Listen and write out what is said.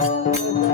Música